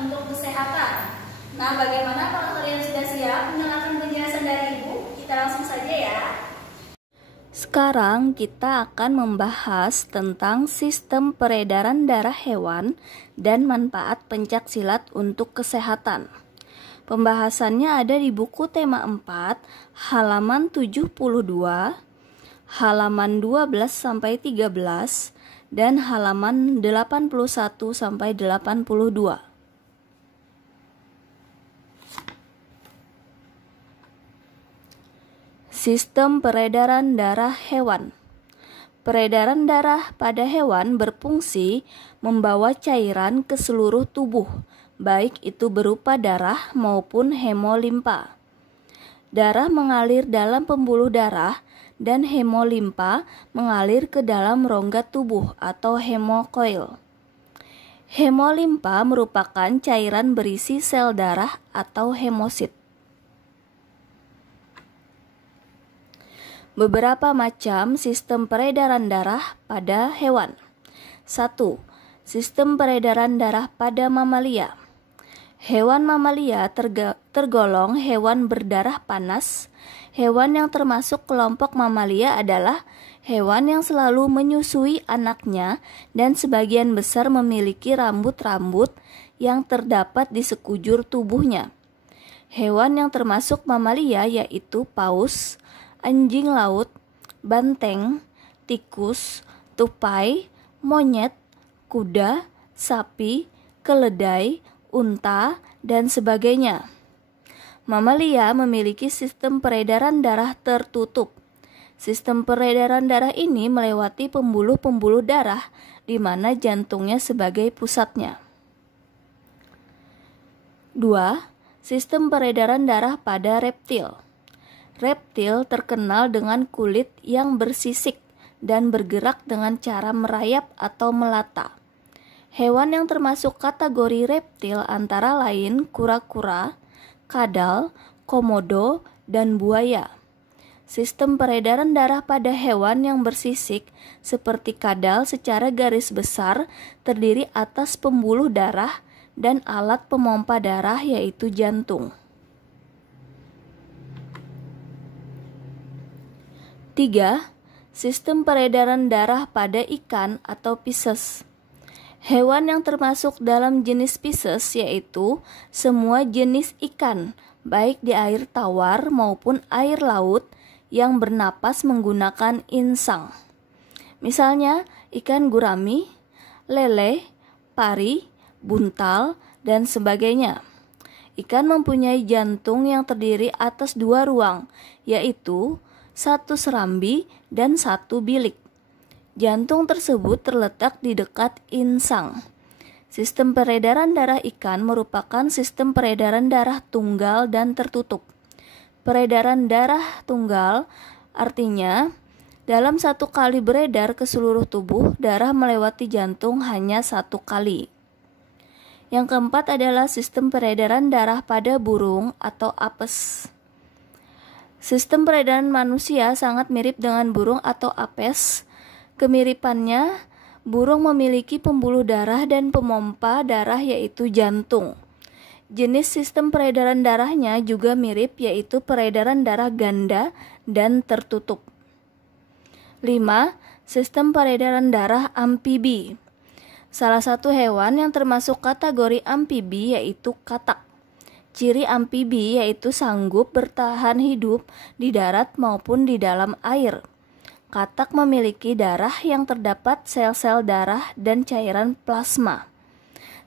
untuk kesehatan. Nah, bagaimana kalau kalian sudah siap mendengarkan penjelasan dari Ibu? Kita langsung saja ya. Sekarang kita akan membahas tentang sistem peredaran darah hewan dan manfaat pencaksilat untuk kesehatan. Pembahasannya ada di buku tema 4, halaman 72, halaman 12-13, dan halaman 81-82. Sistem peredaran darah hewan. Peredaran darah pada hewan berfungsi membawa cairan ke seluruh tubuh, baik itu berupa darah maupun hemolimpa. Darah mengalir dalam pembuluh darah dan hemolimpa mengalir ke dalam rongga tubuh atau hemokoil. Hemolimpa merupakan cairan berisi sel darah atau hemosit. Beberapa macam sistem peredaran darah pada hewan. 1. Sistem peredaran darah pada mamalia. Hewan mamalia tergolong hewan berdarah panas. Hewan yang termasuk kelompok mamalia adalah hewan yang selalu menyusui anaknya dan sebagian besar memiliki rambut-rambut yang terdapat di sekujur tubuhnya. Hewan yang termasuk mamalia yaitu paus, anjing laut, banteng, tikus, tupai, monyet, kuda, sapi, keledai, unta, dan sebagainya. Mamalia memiliki sistem peredaran darah tertutup. Sistem peredaran darah ini melewati pembuluh-pembuluh darah di mana jantungnya sebagai pusatnya. 2. Sistem peredaran darah pada reptil. Reptil terkenal dengan kulit yang bersisik dan bergerak dengan cara merayap atau melata. Hewan yang termasuk kategori reptil antara lain kura-kura, kadal, komodo, dan buaya. Sistem peredaran darah pada hewan yang bersisik seperti kadal secara garis besar terdiri atas pembuluh darah dan alat pemompa darah yaitu jantung. 3. Sistem peredaran darah pada ikan atau Pisces. Hewan yang termasuk dalam jenis Pisces yaitu semua jenis ikan, baik di air tawar maupun air laut yang bernapas menggunakan insang. Misalnya ikan gurami, lele, pari, buntal, dan sebagainya. Ikan mempunyai jantung yang terdiri atas 2 ruang, yaitu 1 serambi dan 1 bilik. Jantung tersebut terletak di dekat insang. Sistem peredaran darah ikan merupakan sistem peredaran darah tunggal dan tertutup. Peredaran darah tunggal artinya dalam 1 kali beredar ke seluruh tubuh, darah melewati jantung hanya 1 kali. Yang keempat adalah sistem peredaran darah pada burung atau apes. Sistem peredaran manusia sangat mirip dengan burung atau apes. Kemiripannya, burung memiliki pembuluh darah dan pemompa darah yaitu jantung. Jenis sistem peredaran darahnya juga mirip yaitu peredaran darah ganda dan tertutup. 5. Sistem peredaran darah amfibi. Salah satu hewan yang termasuk kategori amfibi yaitu katak. Ciri amfibi yaitu sanggup bertahan hidup di darat maupun di dalam air. Katak memiliki darah yang terdapat sel-sel darah dan cairan plasma.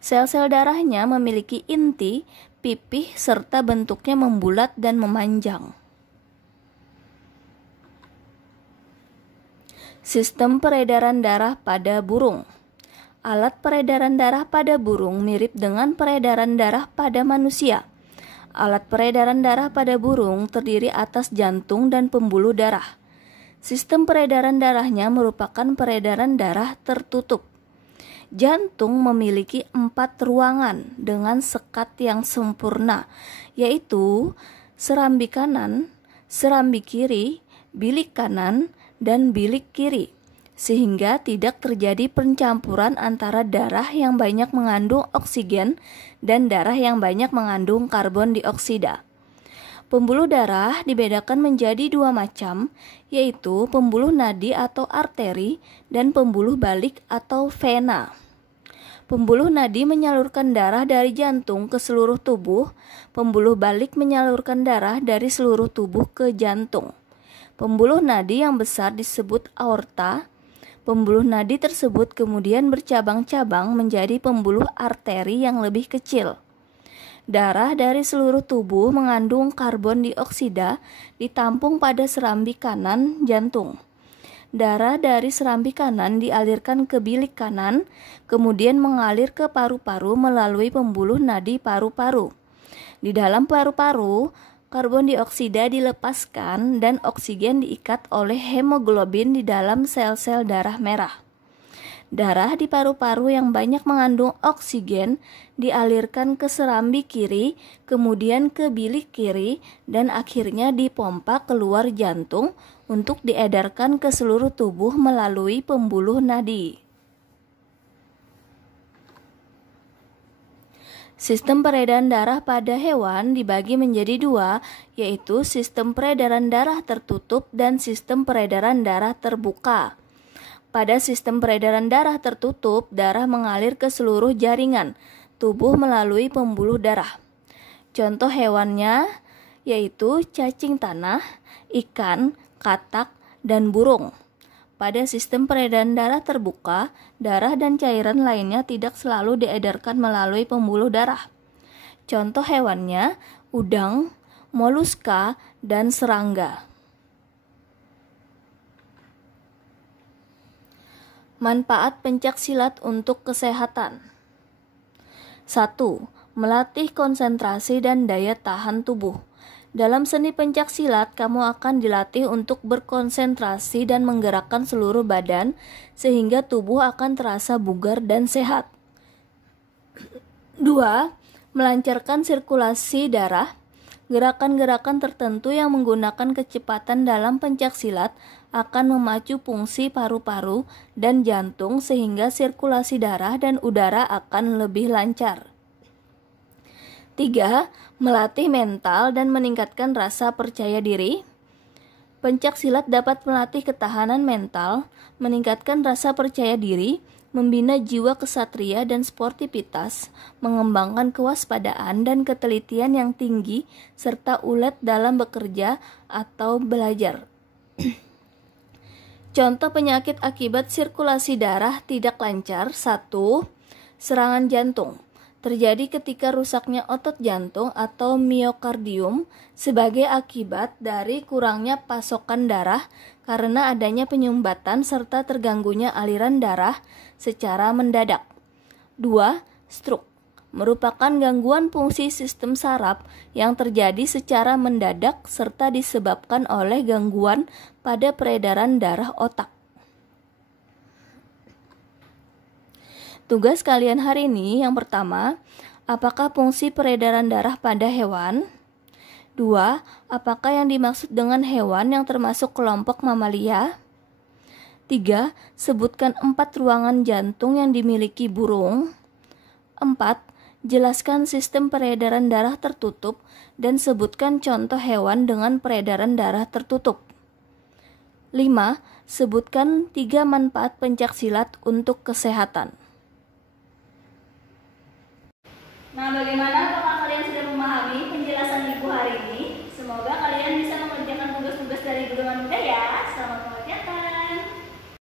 Sel-sel darahnya memiliki inti, pipih, serta bentuknya membulat dan memanjang. Sistem peredaran darah pada burung. Alat peredaran darah pada burung mirip dengan peredaran darah pada manusia. Alat peredaran darah pada burung terdiri atas jantung dan pembuluh darah. Sistem peredaran darahnya merupakan peredaran darah tertutup. Jantung memiliki 4 ruangan dengan sekat yang sempurna, yaitu serambi kanan, serambi kiri, bilik kanan, dan bilik kiri. sehingga tidak terjadi pencampuran antara darah yang banyak mengandung oksigen dan darah yang banyak mengandung karbon dioksida. Pembuluh darah dibedakan menjadi dua macam, yaitu pembuluh nadi atau arteri dan pembuluh balik atau vena. Pembuluh nadi menyalurkan darah dari jantung ke seluruh tubuh, pembuluh balik menyalurkan darah dari seluruh tubuh ke jantung. Pembuluh nadi yang besar disebut aorta. Pembuluh nadi tersebut kemudian bercabang-cabang menjadi pembuluh arteri yang lebih kecil. Darah dari seluruh tubuh mengandung karbon dioksida ditampung pada serambi kanan jantung. Darah dari serambi kanan dialirkan ke bilik kanan, kemudian mengalir ke paru-paru melalui pembuluh nadi paru-paru. Di dalam paru-paru, karbon dioksida dilepaskan dan oksigen diikat oleh hemoglobin di dalam sel-sel darah merah. Darah di paru-paru yang banyak mengandung oksigen dialirkan ke serambi kiri, kemudian ke bilik kiri, dan akhirnya dipompa keluar jantung untuk diedarkan ke seluruh tubuh melalui pembuluh nadi. Sistem peredaran darah pada hewan dibagi menjadi dua, yaitu sistem peredaran darah tertutup dan sistem peredaran darah terbuka. Pada sistem peredaran darah tertutup, darah mengalir ke seluruh jaringan tubuh melalui pembuluh darah. Contoh hewannya yaitu cacing tanah, ikan, katak, dan burung. Pada sistem peredaran darah terbuka, darah dan cairan lainnya tidak selalu diedarkan melalui pembuluh darah. Contoh hewannya udang, moluska, dan serangga. Manfaat pencaksilat untuk kesehatan. 1. Melatih konsentrasi dan daya tahan tubuh. Dalam seni pencaksilat, kamu akan dilatih untuk berkonsentrasi dan menggerakkan seluruh badan sehingga tubuh akan terasa bugar dan sehat. 2. Melancarkan sirkulasi darah. Gerakan-gerakan tertentu yang menggunakan kecepatan dalam pencaksilat akan memacu fungsi paru-paru dan jantung sehingga sirkulasi darah dan udara akan lebih lancar. 3. Melatih mental dan meningkatkan rasa percaya diri. Pencaksilat dapat melatih ketahanan mental, meningkatkan rasa percaya diri, membina jiwa kesatria dan sportivitas, mengembangkan kewaspadaan dan ketelitian yang tinggi, serta ulet dalam bekerja atau belajar. Contoh penyakit akibat sirkulasi darah tidak lancar. 1. Serangan jantung. Terjadi ketika rusaknya otot jantung atau miokardium sebagai akibat dari kurangnya pasokan darah karena adanya penyumbatan serta terganggunya aliran darah secara mendadak. 2. Stroke. Merupakan gangguan fungsi sistem saraf yang terjadi secara mendadak serta disebabkan oleh gangguan pada peredaran darah otak. Tugas kalian hari ini yang pertama, apakah fungsi peredaran darah pada hewan? 2. Apakah yang dimaksud dengan hewan yang termasuk kelompok mamalia? 3. Sebutkan 4 ruangan jantung yang dimiliki burung. 4. Jelaskan sistem peredaran darah tertutup dan sebutkan contoh hewan dengan peredaran darah tertutup. 5. Sebutkan 3 manfaat pencaksilat untuk kesehatan. Nah, bagaimana